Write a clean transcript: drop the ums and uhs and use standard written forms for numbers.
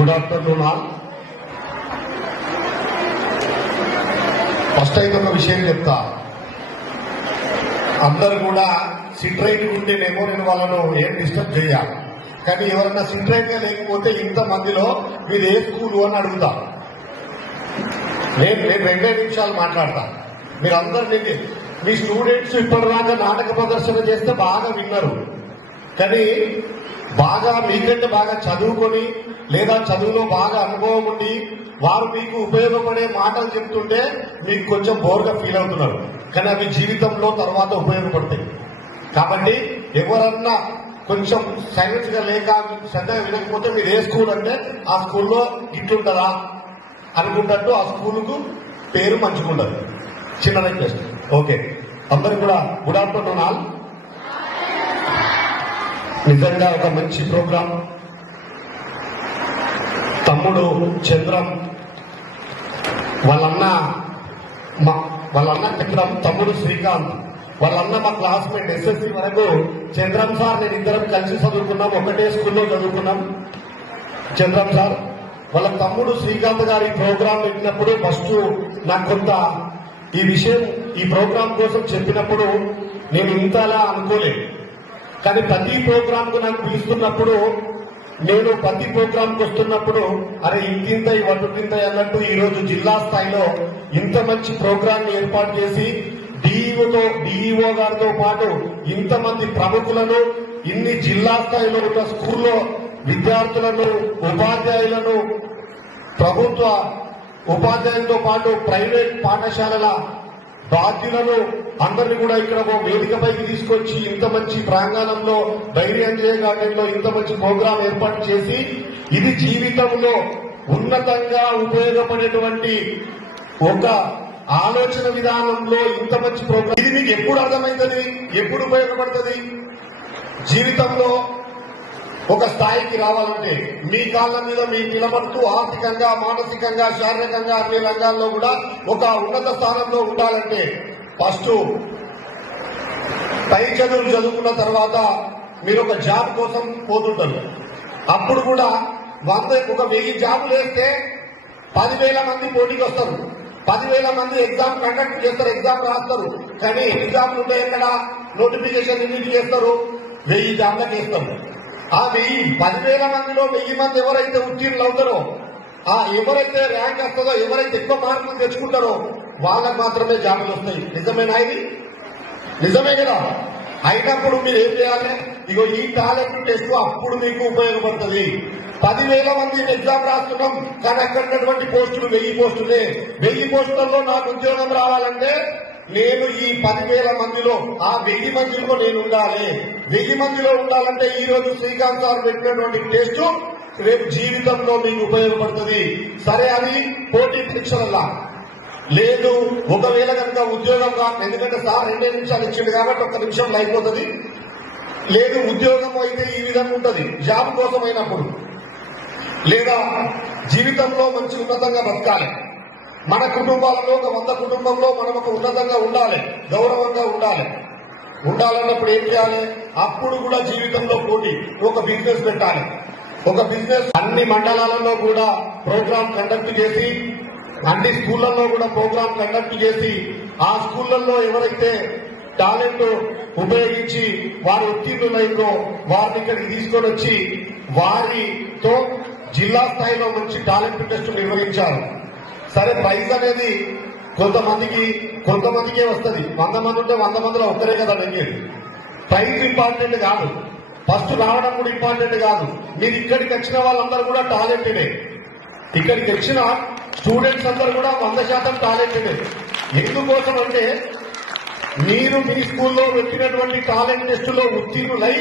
Good afternoon all. First అయితే ఒక విషయం చెప్తా. అందరు కూడా సిట్రైట్ ఉంటేనేమో నేను వాళ్ళను ఏం డిస్టర్బ్ చేయాలి, కానీ ఎవరన్నా సిట్రైట్ గా లేకపోతే ఇంత మందిలో మీరు ఏ స్కూలు అని అడుగుతా. నేను 2 నిమిషాలు మాట్లాడతా. మీరు అందరు మీ స్టూడెంట్స్ ఇప్పటిదాకా నాటక ప్రదర్శన చేస్తే బాగా విన్నారు, కానీ బాగా మీకంటే బాగా చదువుకొని లేదా చదువులో బాగా అనుభవం ఉండి వారు మీకు ఉపయోగపడే మాటలు చెప్తుంటే మీకు కొంచెం బోర్గా ఫీల్ అవుతున్నారు, కానీ అవి జీవితంలో తర్వాత ఉపయోగపడతాయి. కాబట్టి ఎవరన్నా కొంచెం సైలెన్స్ గా లేక శ్రద్ధగా వినకపోతే మీరు ఏ స్కూల్ అంటే ఆ స్కూల్లో ఇట్లుంటదా అనుకుంటట్టు ఆ స్కూలుకు పేరు మంచుకుంటారు. చిన్న రిక్వెస్ట్. ఓకే, అందరికి కూడా గుడ్ ఆఫ్టర్నూన్ ఆల్. నిజంగా ఒక మంచి ప్రోగ్రాం. తమ్ముడు చంద్రం వాళ్ళన్న చంద్రం, తమ్ముడు శ్రీకాంత్ వాళ్ళన్న మా క్లాస్మేట్. ఎస్ఎస్సీ వరకు చంద్రం సార్ నేను ఇద్దరం కలిసి చదువుకున్నాం, ఒకటే స్కూల్లో చదువుకున్నాం. చంద్రం సార్ వాళ్ళ తమ్ముడు శ్రీకాంత్ గారు ఈ ప్రోగ్రాం పెట్టినప్పుడు ఫస్ట్ నాకు కొంత ఈ విషయం ఈ ప్రోగ్రాం కోసం చెప్పినప్పుడు నేను ఇంతలా అనుకోలేదు, కానీ ప్రతి ప్రోగ్రామ్ కు నాకు పిలుస్తున్నప్పుడు నేను ప్రతి ప్రోగ్రామ్ కు వస్తున్నప్పుడు అరే ఇంతింతయి వడ్డుతింతయి అన్నట్టు ఈ రోజు జిల్లా స్థాయిలో ఇంత మంచి ప్రోగ్రామ్ ఏర్పాటు చేసి డిఈఓ గారితో పాటు ఇంతమంది ప్రముఖులను, ఇన్ని జిల్లా స్థాయిలో ఉన్న స్కూల్లో విద్యార్థులను, ఉపాధ్యాయులను, ప్రభుత్వ ఉపాధ్యాయులతో పాటు ప్రైవేట్ పాఠశాలల బాధ్యులను అందరినీ కూడా ఇక్కడ ఒక వేదికపైకి తీసుకొచ్చి ఇంత మంచి ప్రాంగణంలో డైరీ అంజయ్య గార్డెన్లో ఇంత మంచి ప్రోగ్రాం ఏర్పాటు చేసి ఇది జీవితంలో ఉన్నతంగా ఉపయోగపడేటువంటి ఒక ఆలోచన విధానంలో ఇంత మంచి ప్రోగ్రాం ఇది మీకు ఎప్పుడు అర్థమవుతుంది, ఎప్పుడు ఉపయోగపడుతుంది? జీవితంలో ఒక స్థాయికి రావాలంటే మీ కాళ్ళ మీద మీరు నిలబడుతూ ఆర్థికంగా, మానసికంగా, శారీరకంగా అన్ని రంగాల్లో కూడా ఒక ఉన్నత స్థానంలో ఉండాలంటే ఫస్ట్ పై చదువులు చదువుకున్న తర్వాత మీరు ఒక జాబ్ కోసం పోతుంటారు. అప్పుడు కూడా 1000 జాబులు వేస్తే 10,000 మంది పోటీకి వస్తారు, 10,000 మంది ఎగ్జామ్ కండక్ట్ చేస్తారు, ఎగ్జామ్ రాస్తారు. కానీ ఎగ్జామ్లు ఉంటాయి ఎక్కడ, నోటిఫికేషన్ రిలీజ్ చేస్తారు, 1000 జాబ్లకు వేస్తారు. ఆ 10,000 మందిలో 1000 మంది ఎవరైతే ఉత్తీర్ణులు అవుతారో, ఆ ఎవరైతే ర్యాంక్ వస్తుందో, ఎవరైతే ఎక్కువ మార్కులు తెచ్చుకుంటారో వాళ్ళకు మాత్రమే జాబులు వస్తాయి. నిజమేనా? ఇది నిజమే కదా? అయినప్పుడు మీరు ఏం చేయాలి? ఇగో ఈ టాలెంట్ టెస్ట్ అప్పుడు మీకు ఉపయోగపడుతుంది. 10,000 మంది ఎగ్జామ్ రాస్తున్నాం, కానీ అక్కడున్నటువంటి పోస్టులు 1000 పోస్టులే. 1000 పోస్టులలో నాకు ఉద్యోగం రావాలంటే నేను ఈ 10,000 మందిలో ఆ 1000 మందిలో నేను ఉండాలి. 1000 మందిలో ఉండాలంటే ఈ రోజు శ్రీకాంత్ సార్ పెట్టినటువంటి టెస్ట్ రేపు జీవితంలో మీకు ఉపయోగపడుతుంది. సరే, అది పోటీ పరీక్షలల్లా లేదు. ఒకవేళ కనుక ఉద్యోగం కాదు, ఎందుకంటే సార్ 2 నిమిషాలు ఇచ్చిండు కాబట్టి 1 నిమిషంలో అయిపోతుంది. లేదు, ఉద్యోగం అయితే ఈ విధంగా ఉంటుంది జాబ్ కోసం అయినప్పుడు, లేదా జీవితంలో మంచి ఉన్నతంగా బతకాలి, మన కుటుంబాలలో ఒక 100 కుటుంబంలో మనం ఒక ఉన్నతంగా ఉండాలి, గౌరవంగా ఉండాలన్నప్పుడు ఏం చేయాలి? అప్పుడు కూడా జీవితంలో పోటీ, ఒక బిజినెస్ పెట్టాలి. ఒక బిజినెస్ అన్ని మండలాలలో కూడా ప్రోగ్రాం కండక్ట్ చేసి, అన్ని స్కూళ్లలో కూడా ప్రోగ్రాం కండక్ట్ చేసి, ఆ స్కూళ్లలో ఎవరైతే టాలెంట్ ఉపయోగించి వారు ఉత్తీర్ణులైనో వారిని ఇక్కడికి తీసుకొని వచ్చి వారితో జిల్లా స్థాయిలో మంచి టాలెంట్ టెస్ట్ నిర్వహించారు. సరే, ప్రైజ్ అనేది కొంతమందికే వస్తుంది. 100 మంది ఉంటే 100 మందిలో ఒక్కరే కదా నెగ్గేది. ప్రైజ్ ఇంపార్టెంట్ కాదు, ఫస్ట్ రావడం కూడా ఇంపార్టెంట్ కాదు. మీరు ఇక్కడికి వచ్చిన వాళ్ళందరూ కూడా టాలెంటెడే. ఇక్కడికి వచ్చిన స్టూడెంట్స్ అందరూ కూడా 100% టాలెంటెడే. ఎందుకోసం అంటే మీరు మీ స్కూల్లో పెట్టినటువంటి టాలెంట్ టెస్టులో ఉత్తీర్ణులై